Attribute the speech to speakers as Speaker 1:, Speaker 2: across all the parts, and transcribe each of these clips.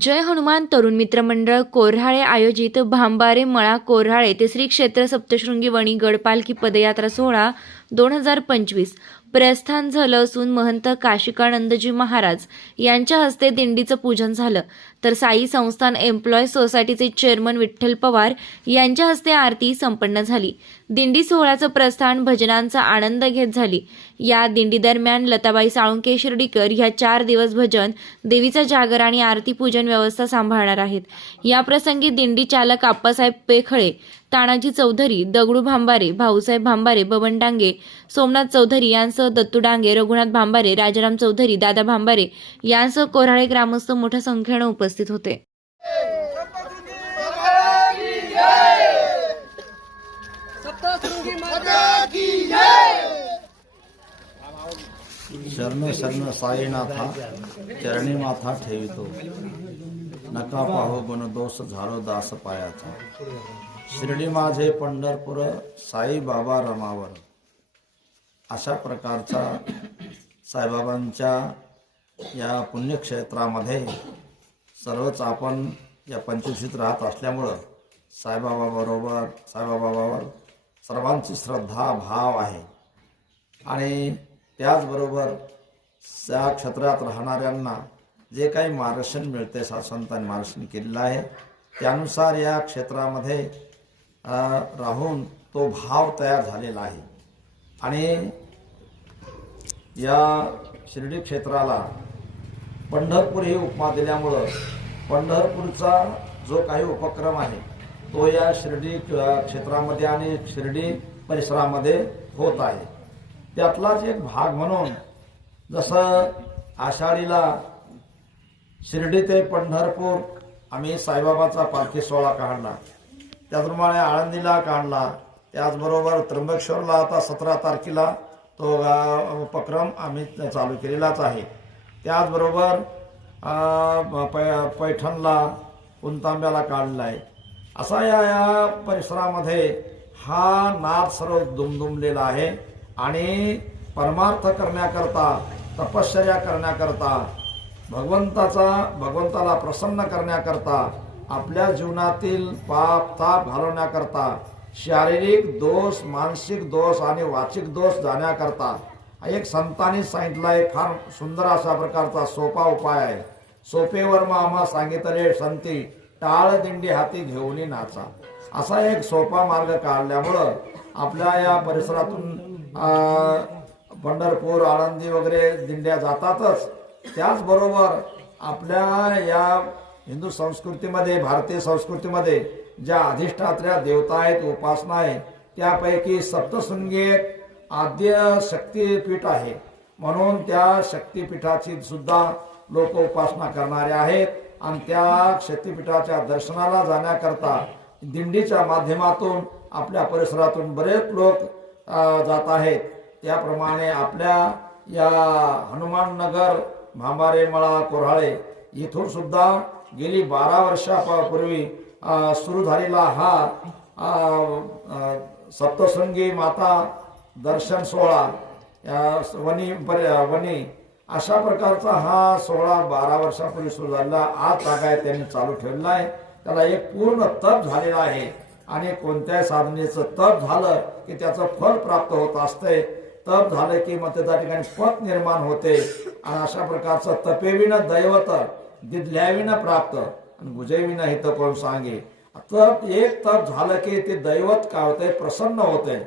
Speaker 1: जय हनुमान तरुण मित्र मंडळ कोर्हाळे आयोजित भांबारे मळा कोर्हाळे ते श्री क्षेत्र सप्तशृंगी वणी गडपालखी पदयात्रा सोहळा दोन हजार पंचवीस. प्रस्थान झालं असून महंत काशिकानंदजी महाराज यांच्या हस्ते दिंडीचं पूजन झालं. तर साई संस्थान एम्प्लॉय सोसायटीचे चेअरमन विठ्ठल पवार यांच्या हस्ते आरती संपन्न झाली. दिंडी सोहळ्याचं प्रस्थान भजनांचा आनंद घेत झाली. या दिंडी दरम्यान लताबाई साळुंके शिर्डीकर ह्या चार दिवस भजन देवीचा जागर आणि आरती पूजन व्यवस्था सांभाळणार आहेत. या प्रसंगी दिंडी चालक आप्पासाहेब पेखळे तानाजी चौधरी दगडू भांबारे भाऊसाहेब भांबारे बबन डांगे सोमनाथ चौधरी यांसह दत्तू डांगे रघुनाथ भांबारे राजाराम चौधरी दादा भांबारे यांसह कोराळे ग्रामस्थ मोठ्या संख्येनं उपस्थित होते.
Speaker 2: शरण शरण साईनाथा चरणी माथा ठेवितो. नका पाहो गुण दोष झालो दास पायाचा. शिर्डी माझे पंढरपूर साई बाबा रमावर. अशा प्रकारचा साईबाबांच्या या पुण्यक्षेत्रामध्ये सर्वच आपण या पंचवीशीत राहत असल्यामुळं साईबाबाबरोबर साईबाबाबावर सर्वांची श्रद्धा भाव आहे. आणि त्याचबरोबर त्या क्षेत्रात राहणाऱ्यांना जे काही मार्गदर्शन मिळते सा संतांनी मार्गदर्शन केलेलं आहे त्यानुसार या क्षेत्रामध्ये राहून तो भाव तयार झालेला आहे. आणि या शिर्डी क्षेत्राला पंढरपूर ही उपमा दिल्यामुळं पंढरपूरचा जो काही उपक्रम आहे तो या शिर्डी क्षेत्रामध्ये आणि शिर्डी परिसरामध्ये होत आहे. त्यातलाच एक भाग म्हणून जसं आषाढीला शिर्डी ते पंढरपूर आम्ही साईबाबाचा पालखी सोहळा काढला त्याचप्रमाणे आळंदीला काढला त्याचबरोबर त्र्यंबकेश्वरला आता सतरा तारखेला तो उपक्रम आम्ही चालू केलेलाच आहे. त्याचबरोबर पै पैठणला उंतांब्याला काढला आहे असा या या परिसरामध्ये हा नाद सर्व दुमदुमलेला आहे आणि परमार्थ करण्याकरता तपश्चर्या करण्याकरता भगवंताचा भगवंताला प्रसन्न करण्याकरता आपल्या जीवनातील पाप ताप घालवण्याकरता शारीरिक दोष मानसिक दोष आणि वाचिक दोष जाण्याकरता एक संतांनी सांगितला एक फार सुंदर अशा प्रकारचा सोपा उपाय आहे. सोपेवर मग आम्हा सांगितले संती टाळ दिंडी हाती घेऊन नाचा. असा एक सोपा मार्ग काढल्यामुळं आपल्या या परिसरातून पंढरपूर आळंदी वगैरे दिंड्या जातातच. त्याचबरोबर आपल्या या हिंदू संस्कृतीमध्ये भारतीय संस्कृतीमध्ये ज्या अधिष्ठात्र्या देवता आहेत उपासना आहे त्यापैकी सप्तशृंगी आद्य शक्तीपीठ आहे. म्हणून त्या शक्तीपीठाची सुद्धा लोक उपासना करणारे आहेत आणि त्या शक्तीपीठाच्या दर्शनाला जाण्याकरता दिंडीच्या माध्यमातून आपल्या परिसरातून बरेच लोक जात आहेत. त्याप्रमाणे आपल्या या हनुमाननगर भांबारे मळा कोऱ्हाळे इथून सुद्धा गेली बारा वर्षापूर्वी सुरू झालेला हा सप्तशृंगी माता दर्शन सोहळा वनी वनी अशा प्रकारचा हा सोहळा बारा वर्षापूर्वी सुरू झालेला. आज तागाय त्यांनी चालू ठेवला आहे. त्याला एक पूर्ण तप झालेला आहे. आणि कोणत्याही साधनेचं तप झालं की त्याचं फल प्राप्त होत असतंय. तप झालं की मग त्या ठिकाणी पत निर्माण होते. आणि अशा प्रकारचं तपेविन दैवत दिदल्याविन प्राप्त. आणि हे तप करून सांगे? तप एक तप झालं की ते दैवत काय होतंय? प्रसन्न होतंय.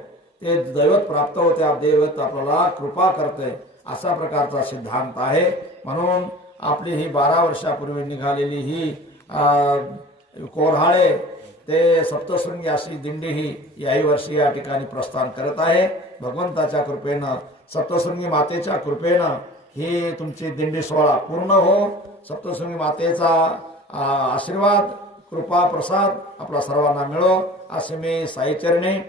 Speaker 2: ते दैवत प्राप्त होते. दैवत आपल्याला कृपा करते. असा प्रकारचा सिद्धांत आहे. म्हणून आपली ही बारा वर्षापूर्वी निघालेली ही अं, कोऱ्हाळे ते सप्तशृंगी अशी दिंडी ही याही वर्षी या ठिकाणी प्रस्थान करत आहे. भगवंताच्या कृपेनं सप्तशृंगी मातेच्या कृपेनं ही तुमची दिंडी सोहळा पूर्ण हो. सप्तशृंगी मातेचा आशीर्वाद कृपा प्रसाद आपला सर्वांना मिळो. असे मी साईचरणी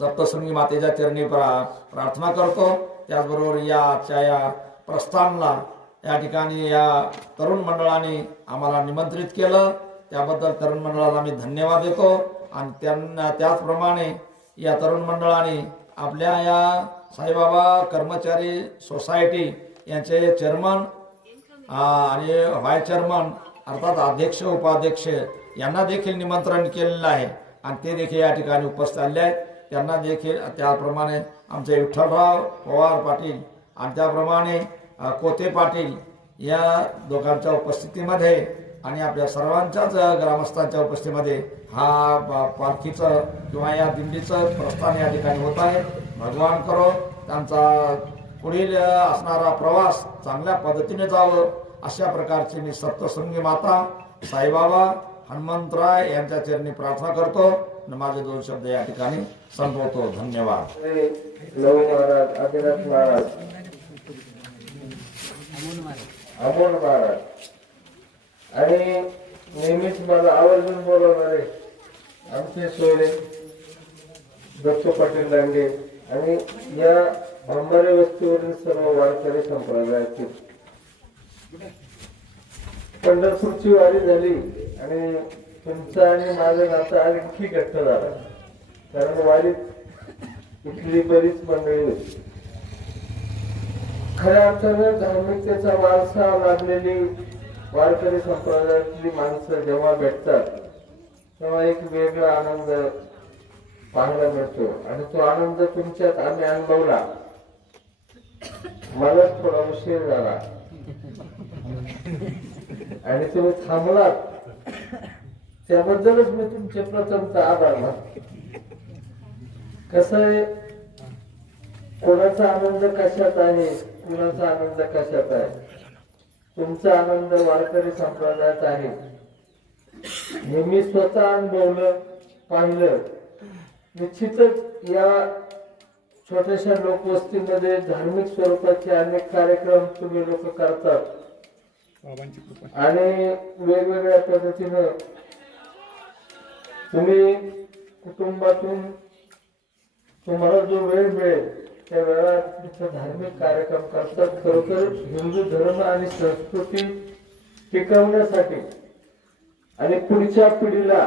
Speaker 2: सप्तशृंगी मातेच्या चरणी प्रा- प्रार्थना करतो. त्याचबरोबर या आजच्या या प्रस्थानला या ठिकाणी या तरुण मंडळाने आम्हाला निमंत्रित केलं. त्याबद्दल तरुण मंडळाला मी धन्यवाद देतो. आणि त्यांना त्याचप्रमाणे या तरुण मंडळाने आपल्या या साईबाबा कर्मचारी सोसायटी यांचे चेअरमन आणि व्हाय चेअरमन अर्थात अध्यक्ष उपाध्यक्ष यांना देखील निमंत्रण केलेलं आहे. आणि ते देखील या ठिकाणी उपस्थित आले आहेत. त्यांना देखील त्याप्रमाणे आमचे विठ्ठलराव पवार पाटील आणि त्याप्रमाणे कोते पाटील या दोघांच्या उपस्थितीमध्ये आणि आपल्या सर्वांच्याच ग्रामस्थांच्या उपस्थितीमध्ये हा पालखीचं किंवा या दिंडीचं प्रस्थान या ठिकाणी होत आहे. भगवान करो त्यांचा पुढील असणारा प्रवास चांगल्या पद्धतीने जावं. अशा प्रकारची मी सप्तशृंगी माता साईबाबा हनुमंतराय यांच्या चरणी प्रार्थना करतो. माझे दोन शब्द या ठिकाणी संपवतो. धन्यवाद.
Speaker 3: महाराज आदिनाथ महाराज. अमोल महाराज. आणि नेहमीच मला आवर्जून बोलवणारे आमचे सोयरे दत्त पाटील दांडे आणि या भांबारे वस्तीवरील सर्व वारकरी संप्रदायातील पंढरपूरची वारी झाली आणि तुमचं आणि माझं नातं आणखी घट्ट झालं. कारण वारीत इथली बरीच मंडळी होती. खऱ्या अर्थानं धार्मिकतेचा वारसा लाभलेली वारकरी संप्रदायातली माणसं जेव्हा भेटतात तेव्हा एक वेगळा आनंद पाहायला मिळतो. आणि तो आनंद तुमच्यात आम्ही अनुभवला. मलाच थोडा उशीर झाला. आणि तुम्ही थांबलात. त्याबद्दलच मी तुमचे प्रथमतः आभार मानतो. कसं आहे? कोणाचा आनंद कशात आहे? कुणाचा आनंद कशात आहे? तुमचा आनंद वारकरी संप्रदायात आहे. हे मी स्वतः अनुभवलं पाहिलं. निश्चितच या छोट्याशा लोकवस्तीमध्ये धार्मिक स्वरूपाचे अनेक कार्यक्रम तुम्ही लोक करतात. आणि वेगवेगळ्या पद्धतीनं तुम्ही कुटुंबातून तुम्हाला जो वेळ मिळेल त्या वेळात तिथं धार्मिक कार्यक्रम करतात. खरोखर हिंदू धर्म आणि संस्कृती टिकवण्यासाठी. आणि पुढच्या पिढीला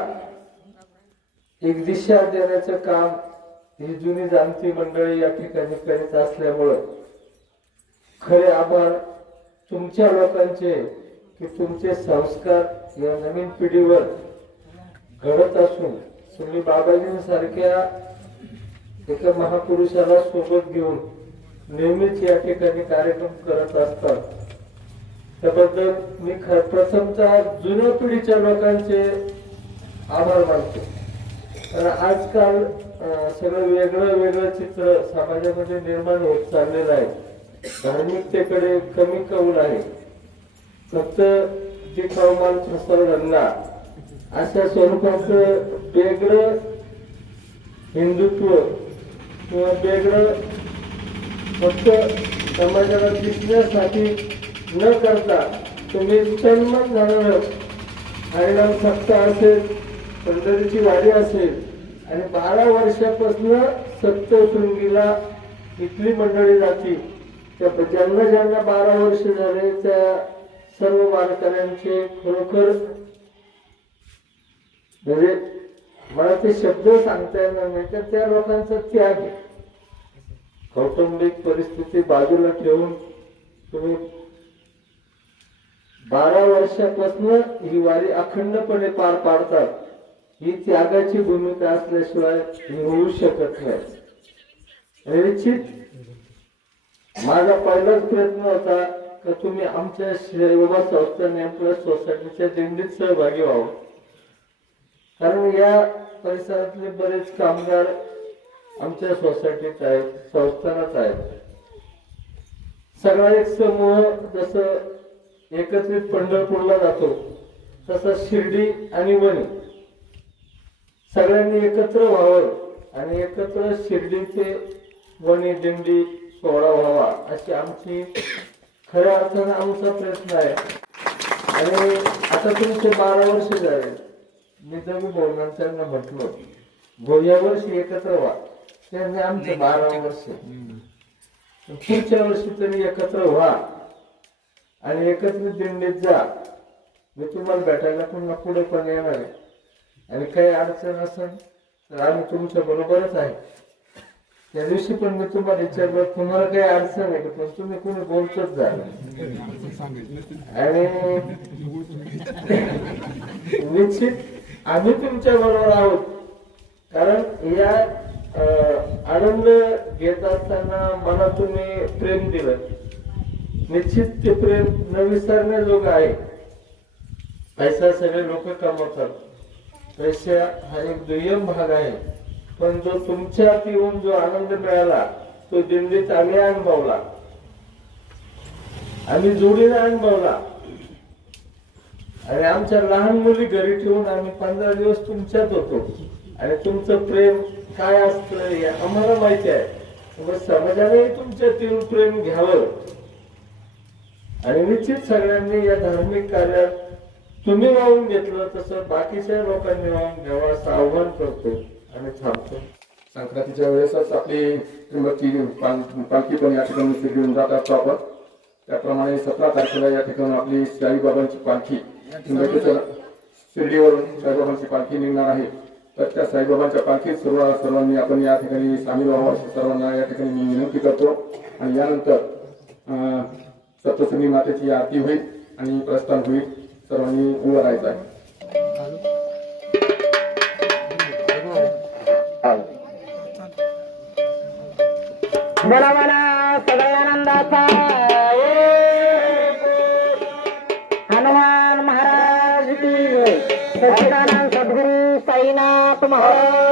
Speaker 3: एक दिशा देण्याचं काम ही जुनी जाणती मंडळी या ठिकाणी करीत असल्यामुळं खरे आभार तुमच्या लोकांचे की तुमचे संस्कार या नवीन पिढीवर घडत असून तुम्ही बाबाजींसारख्या एका महापुरुषाला सोबत घेऊन नेहमीच या ठिकाणी कार्यक्रम करत असतात. त्याबद्दल मी प्रथमचा जुन्या पिढीच्या लोकांचे आभार मानतो. कारण आजकाल सगळं वेगळं वेगळं चित्र समाजामध्ये निर्माण होत चाललेलं आहे. धार्मिकतेकडे कमी कौल आहे. फक्त दिखावमान प्रसार धंदा अशा स्वरूपाचं वेगळं हिंदुत्व किंवा वेगळं फक्त समाजाला दिसण्यासाठी न करता तुम्ही तन्मन झालं हरिणाम सप्ताह असेल पंढरीची वाडी असेल आणि बारा वर्षापासून सप्तशृंगीला इथली मंडळी जाती. त्या ज्यांना ज्यांना बारा वर्ष झाले त्या सर्व वारकऱ्यांचे खरोखर म्हणजे मला ते शब्द सांगता येणार नाही तर त्या लोकांचा त्याग आहे. कौटुंबिक परिस्थिती बाजूला ठेवून तुम्ही बारा वर्षापासून ही वारी अखंडपणे पार पाडतात. ही त्यागाची भूमिका असल्याशिवाय ही होऊ शकत नाही. निश्चित माझा पहिलाच प्रयत्न होता का तुम्ही आमच्या शिवबा संस्थाने आपल्या सोसायटीच्या दिंडीत सहभागी व्हावं. कारण या परिसरातले बरेच कामगार आमच्या सोसायटीत आहेत संस्थानात आहेत. सगळा एक समूह जसं एकत्रित पंढरपूरला जातो तसं शिर्डी आणि वणी. सगळ्यांनी एकत्र व्हावं आणि एकत्र शिर्डीचे वणी दिंडी सोहळा व्हावा अशी आमची खऱ्या अर्थानं आमचा प्रयत्न आहे. आणि आता तुमचे बारा वर्ष झाले. मी जरी बोलणाऱ्यांना म्हटलो भाऊ या वर्षी एकत्र व्हा त्यांनी आमचे बारा वर्ष पुढच्या वर्षी तरी एकत्र व्हा आणि एकत्रित दिंडीत जा मी तुम्हाला भेटायला पुन्हा पुढे पण येणार आहे आणि काही अडचण असेल तर आम्ही तुमच्या बरोबरच आहे त्या दिवशी पण मी तुम्हाला विचारलं तुम्हाला काही अडचण आहे का पण तुम्ही कोणी बोलतच जा आणि निश्चित आम्ही तुमच्या बरोबर आहोत. कारण या अं, आनंद घेत असताना मला तुम्ही प्रेम दिलं. निश्चित ते प्रेम न विसरण्याजोगं आहे. पैसा सगळे लोक कमवतात. पैसा हा एक दुय्यम भाग आहे. पण जो तुमच्यात येऊन जो आनंद मिळाला तो दिंडीत आम्ही अनुभवला. आम्ही जोडीने अनुभवला. आणि आमच्या लहान मुली घरी ठेवून आम्ही पंधरा दिवस तुमच्यात होतो. आणि तुमचं प्रेम काय असतं हे आम्हाला माहिती आहे. मग समाजाने तुमच्यातील प्रेम घ्यावं. आणि निश्चित सगळ्यांनी या धार्मिक कार्यात तुम्ही वाहून घेतलं तसं बाकीच्या लोकांनी वाहून घ्यावं असं आव्हान करतो आणि थांबतो.
Speaker 4: संक्रांतीच्या वेळेसच आपली त्र्यंबकची पाल- पालखी पण या ठिकाणी घेऊन जात असतो आपण त्याप्रमाणे सतरा तारखेला या ठिकाणी आपली साईबाबांची पालखी त्र्यंबकेश्वर शिर्डीवरून साईबाबांची पालखी निघणार आहे. तर त्या साईबाबांच्या पालखीत सर्व सर्वांनी आपण या ठिकाणी सामील व्हावं अशी सर्वांना या ठिकाणी मी विनंती करतो. आणि यानंतर सप्तसंगी मातेची आरती होईल आणि प्रस्थान होईल. सर्वांनी उभं राहायचं आहे.
Speaker 5: बोला मला सगळ्या आनंदाचा महाराज